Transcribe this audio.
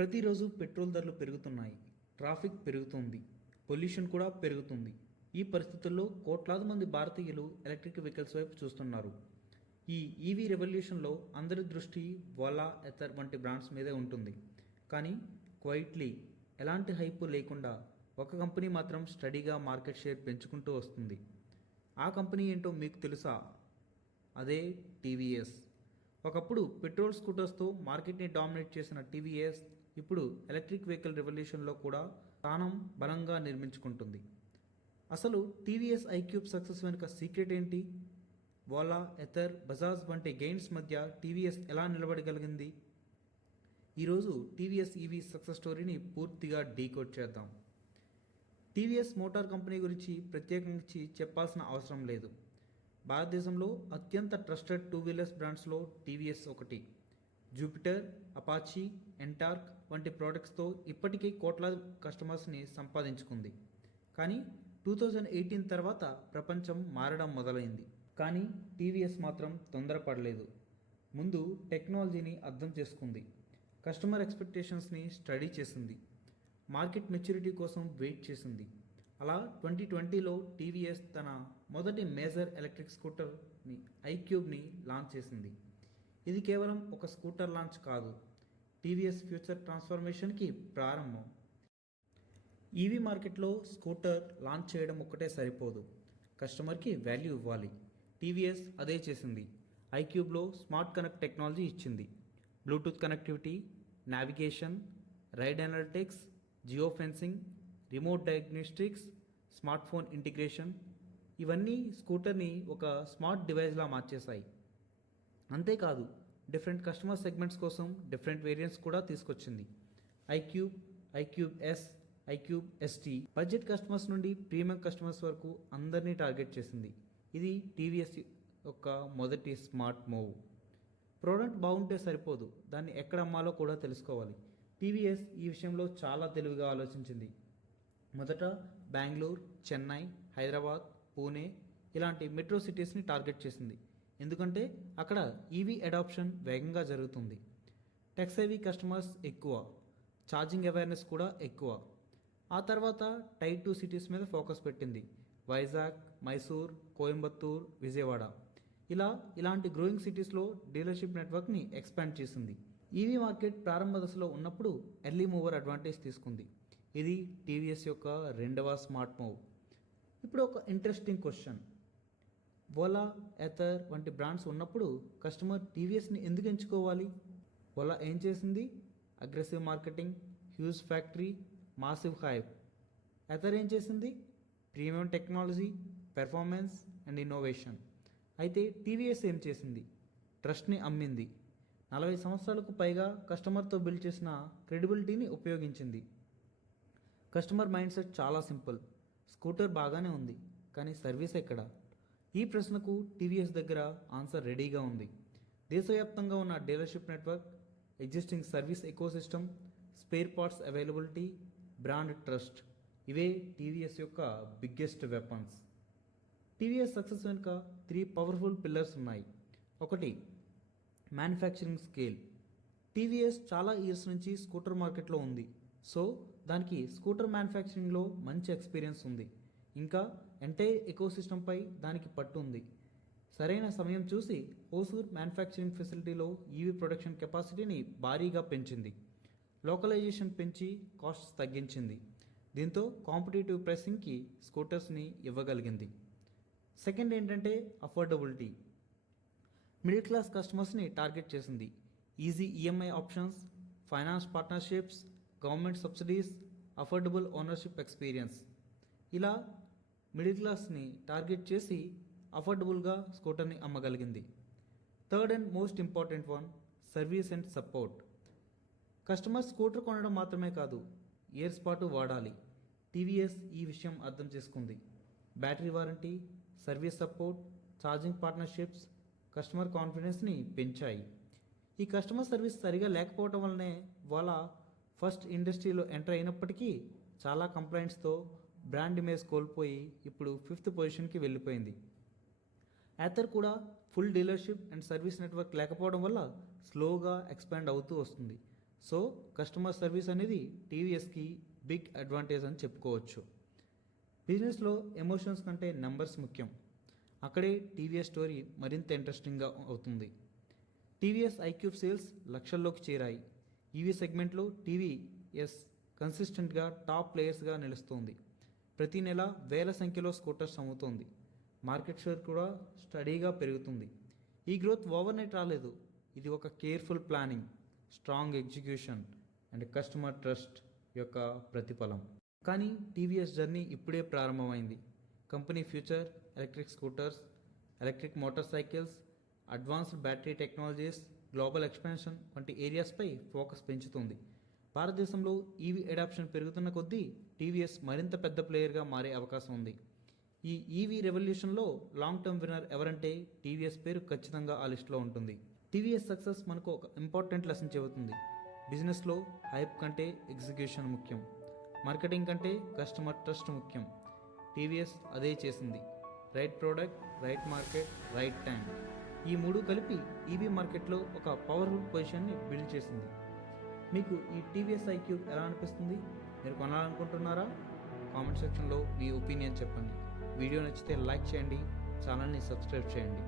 ప్రతిరోజు పెట్రోల్ ధరలు పెరుగుతున్నాయి, ట్రాఫిక్ పెరుగుతుంది, పొల్యూషన్ కూడా పెరుగుతుంది. ఈ పరిస్థితుల్లో కోట్లాది మంది భారతీయులు ఎలక్ట్రిక్ వెహికల్స్ వైపు చూస్తున్నారు. ఈ ఈవీ రెవల్యూషన్లో అందరి దృష్టి ఓలా, ఎథర్ వంటి బ్రాండ్స్ మీదే ఉంటుంది. కానీ క్వైట్లీ ఎలాంటి హైప్ లేకుండా ఒక కంపెనీ మాత్రం స్టడీగా మార్కెట్ షేర్ పెంచుకుంటూ వస్తుంది. ఆ కంపెనీ ఏంటో మీకు తెలుసా? అదే టీవీఎస్. ఒకప్పుడు పెట్రోల్ స్కూటర్స్తో మార్కెట్ని డామినేట్ చేసిన టీవీఎస్ ఇప్పుడు ఎలక్ట్రిక్ వెహికల్ రెవల్యూషన్లో కూడా స్థానం బలంగా నిర్మించుకుంటుంది. అసలు టీవీఎస్ ఐక్యూబ్ సక్సెస్ వెనుక సీక్రెట్ ఏంటి? ఓలా, ఎథర్, బజాజ్ వంటి గెయిన్స్ మధ్య టీవీఎస్ ఎలా నిలబడగలిగింది? ఈరోజు టీవీఎస్ ఈవీ సక్సెస్ స్టోరీని పూర్తిగా డీకోడ్ చేద్దాం. టీవీఎస్ మోటార్ కంపెనీ గురించి ప్రత్యేకించి చెప్పాల్సిన అవసరం లేదు. భారతదేశంలో అత్యంత ట్రస్టెడ్ టూ వీలర్స్ బ్రాండ్స్లో టీవీఎస్ ఒకటి. జూపిటర్, అపాచీ, ఎంటార్క్ వంటి ప్రోడక్ట్స్తో ఇప్పటికీ కోట్లాది కస్టమర్స్ని సంపాదించుకుంది. కానీ 2018 తర్వాత ప్రపంచం మారడం మొదలైంది. కానీ టీవీఎస్ మాత్రం తొందరపడలేదు. ముందు టెక్నాలజీని అర్థం చేసుకుంది, కస్టమర్ ఎక్స్పెక్టేషన్స్ని స్టడీ చేసింది, మార్కెట్ మెచ్యూరిటీ కోసం వెయిట్ చేసింది. అలా 2020లో టీవీఎస్ తన మొదటి మేజర్ ఎలక్ట్రిక్ స్కూటర్ని ఐక్యూబ్ని లాంచ్ చేసింది. ఇది కేవలం ఒక స్కూటర్ లాంచ్ కాదు, టీవీఎస్ ఫ్యూచర్ ట్రాన్స్ఫర్మేషన్కి ప్రారంభం. ఈవీ మార్కెట్లో స్కూటర్ లాంచ్ చేయడం ఒక్కటే సరిపోదు, కస్టమర్కి వాల్యూ ఇవ్వాలి. టీవీఎస్ అదే చేసింది. ఐక్యూబ్లో స్మార్ట్ కనెక్ట్ టెక్నాలజీ ఇచ్చింది. Bluetooth connectivity, navigation, ride analytics, geo fencing, remote diagnostics, smart phone integration ఇవన్నీ స్కూటర్ని ఒక స్మార్ట్ డివైస్లా మార్చేశాయి. అంతేకాదు డిఫరెంట్ కస్టమర్ సెగ్మెంట్స్ కోసం డిఫరెంట్ వేరియంట్స్ కూడా తీసుకొచ్చింది. IQube, iQube S, iQube ST budget customers నుండి ప్రీమియం కస్టమర్స్ వరకు అందరినీ టార్గెట్ చేసింది. ఇది టీవీఎస్ యొక్క మొదటి స్మార్ట్ మూవ్. ప్రోడక్ట్ బాగుంటే సరిపోదు, దాన్ని ఎక్కడ అమ్మాలో కూడా తెలుసుకోవాలి. టీవీఎస్ ఈ విషయంలో చాలా తెలివిగా ఆలోచించింది. మొదట బెంగళూరు, చెన్నై, హైదరాబాద్, పూణే ఇలాంటి మెట్రో సిటీస్ని టార్గెట్ చేసింది. ఎందుకంటే అక్కడ ఈవీ అడాప్షన్ వేగంగా జరుగుతుంది, టెక్ సేవీ కస్టమర్స్ ఎక్కువ, ఛార్జింగ్ అవేర్నెస్ కూడా ఎక్కువ. ఆ తర్వాత టైర్ 2 సిటీస్ మీద ఫోకస్ పెట్టింది. వైజాగ్, మైసూర్, కోయంబత్తూర్, విజయవాడ ఇలాంటి గ్రోయింగ్ సిటీస్లో డీలర్షిప్ నెట్వర్క్ని ఎక్స్పాండ్ చేసింది. ఈవీ మార్కెట్ ప్రారంభ దశలో ఉన్నప్పుడు ఎర్లీ మూవర్ అడ్వాంటేజ్ తీసుకుంది. ఇది టీవీఎస్ యొక్క రెండవ స్మార్ట్ మూవ్. ఇప్పుడు ఒక ఇంట్రెస్టింగ్ క్వశ్చన్. ఓలా, ఎథర్ వంటి బ్రాండ్స్ ఉన్నప్పుడు కస్టమర్ టీవీఎస్ని ఎందుకు ఎంచుకోవాలి? ఓలా ఏం చేసింది? Aggressive marketing, huge factory, massive hype. Ather ఏం చేసింది? Premium technology, performance and innovation. అయితే టీవీఎస్ ఏం చేసింది? ట్రస్ట్ని అమ్మింది. 40 సంవత్సరాలకు పైగా కస్టమర్తో బిల్డ్ చేసిన క్రెడిబిలిటీని ఉపయోగించింది. కస్టమర్ మైండ్ సెట్ చాలా సింపుల్. స్కూటర్ బాగానే ఉంది, కానీ సర్వీస్ ఎక్కడ? ఈ ప్రశ్నకు టీవీఎస్ దగ్గర ఆన్సర్ రెడీగా ఉంది. దేశవ్యాప్తంగా ఉన్న dealership network, existing service ecosystem, spare parts availability, brand trust ఇవే టీవీఎస్ యొక్క బిగ్గెస్ట్ వెపన్స్. టీవీఎస్ సక్సెస్ వెనుక 3 పవర్ఫుల్ పిల్లర్స్ ఉన్నాయి. ఒకటి, మ్యానుఫ్యాక్చరింగ్ స్కేల్. టీవీఎస్ చాలా ఇయర్స్ నుంచి స్కూటర్ మార్కెట్లో ఉంది, సో దానికి స్కూటర్ మ్యానుఫ్యాక్చరింగ్లో మంచి ఎక్స్పీరియన్స్ ఉంది. ఇంకా ఎంటైర్ ఎకోసిస్టంపై దానికి పట్టు ఉంది. సరైన సమయం చూసి హోసూర్ మ్యానుఫ్యాక్చరింగ్ ఫెసిలిటీలో ఈవీ ప్రొడక్షన్ కెపాసిటీని భారీగా పెంచింది. లోకలైజేషన్ పెంచి కాస్ట్స్ తగ్గించింది. దీంతో కాంపిటేటివ్ ప్రైసింగ్కి స్కూటర్స్ని ఇవ్వగలిగింది. సెకండ్ ఏంటంటే అఫోర్డబిలిటీ. మిడిల్ క్లాస్ కస్టమర్స్ని టార్గెట్ చేసింది. Easy EMI options, finance partnerships, government subsidies, affordable ownership experience ఇలా మిడిల్ క్లాస్ని టార్గెట్ చేసి అఫోర్డబుల్గా స్కూటర్ని అమ్మగలిగింది. Third and most important one, service and support. Customer scooter కొనడం మాత్రమే కాదు, ఇయర్స్ పాటు వాడాలి. టీవీఎస్ ఈ విషయం అర్థం చేసుకుంది. Battery warranty, service support, charging partnerships customer కాన్ఫిడెన్స్ని పెంచాయి. ఈ కస్టమర్ సర్వీస్ సరిగా లేకపోవడం వల్లనే వాళ్ళ ఫస్ట్ ఇండస్ట్రీలో ఎంటర్ అయినప్పటికీ చాలా కంప్లైంట్స్తో బ్రాండ్ ఇమేజ్ కోల్పోయి ఇప్పుడు 5th పొజిషన్కి వెళ్ళిపోయింది. యాథర్ కూడా full dealership and service network లేకపోవడం వల్ల స్లోగా ఎక్స్పాండ్ అవుతూ వస్తుంది. సో కస్టమర్ సర్వీస్ అనేది టీవీఎస్కి బిగ్ అడ్వాంటేజ్ అని చెప్పుకోవచ్చు. బిజినెస్లో ఎమోషన్స్ కంటే నెంబర్స్ ముఖ్యం. అక్కడే టీవీఎస్ స్టోరీ మరింత ఇంట్రెస్టింగ్గా అవుతుంది. టీవీఎస్ ఐక్యూబ్ సేల్స్ లక్షల్లోకి చేరాయి. ఈవీ సెగ్మెంట్లో టీవీఎస్ కన్సిస్టెంట్గా టాప్ ప్లేయర్స్గా నిలుస్తోంది. ప్రతి నెల వేల సంఖ్యలో స్కూటర్స్ అమ్ముతోంది. మార్కెట్ షేర్ కూడా స్టడీగా పెరుగుతుంది. ఈ గ్రోత్ ఓవర్నైట్ రాలేదు. ఇది ఒక careful planning, strong execution and customer trust యొక్క ప్రతిఫలం. కానీ టీవీఎస్ జర్నీ ఇప్పుడే ప్రారంభమైంది. Company future, electric scooters, electric motor cycles, advanced battery technologies, global expansion వంటి ఏరియాస్పై ఫోకస్ పెంచుతుంది. భారతదేశంలో ఈవీ అడాప్షన్ పెరుగుతున్న కొద్దీ టీవీఎస్ మరింత పెద్ద ప్లేయర్గా మారే అవకాశం ఉంది. ఈ ఈవీ రెవల్యూషన్లో లాంగ్ టర్మ్ విన్నర్ ఎవరంటే టీవీఎస్ పేరు ఖచ్చితంగా ఆ లిస్టులో ఉంటుంది. టీవీఎస్ సక్సెస్ మనకు ఒక ఇంపార్టెంట్ లెసన్ చెబుతుంది. బిజినెస్లో హైప్ కంటే ఎగ్జిక్యూషన్ ముఖ్యం, మార్కెటింగ్ కంటే కస్టమర్ ట్రస్ట్ ముఖ్యం. టీవీఎస్ అదే చేసింది. Right product, right market, right time. ఈ మూడు కలిపి ఈవీ మార్కెట్లో ఒక పవర్ఫుల్ పొజిషన్ని బిల్డ్ చేసింది. మీకు ఈ టీవీఎస్ ఐక్యూబ్ ఎలా అనిపిస్తుంది? మీరు కొనాలనుకుంటున్నారా? కామెంట్ సెక్షన్లో మీ ఒపీనియన్ చెప్పండి. వీడియో నచ్చితే లైక్ చేయండి, ఛానల్ని సబ్స్క్రైబ్ చేయండి.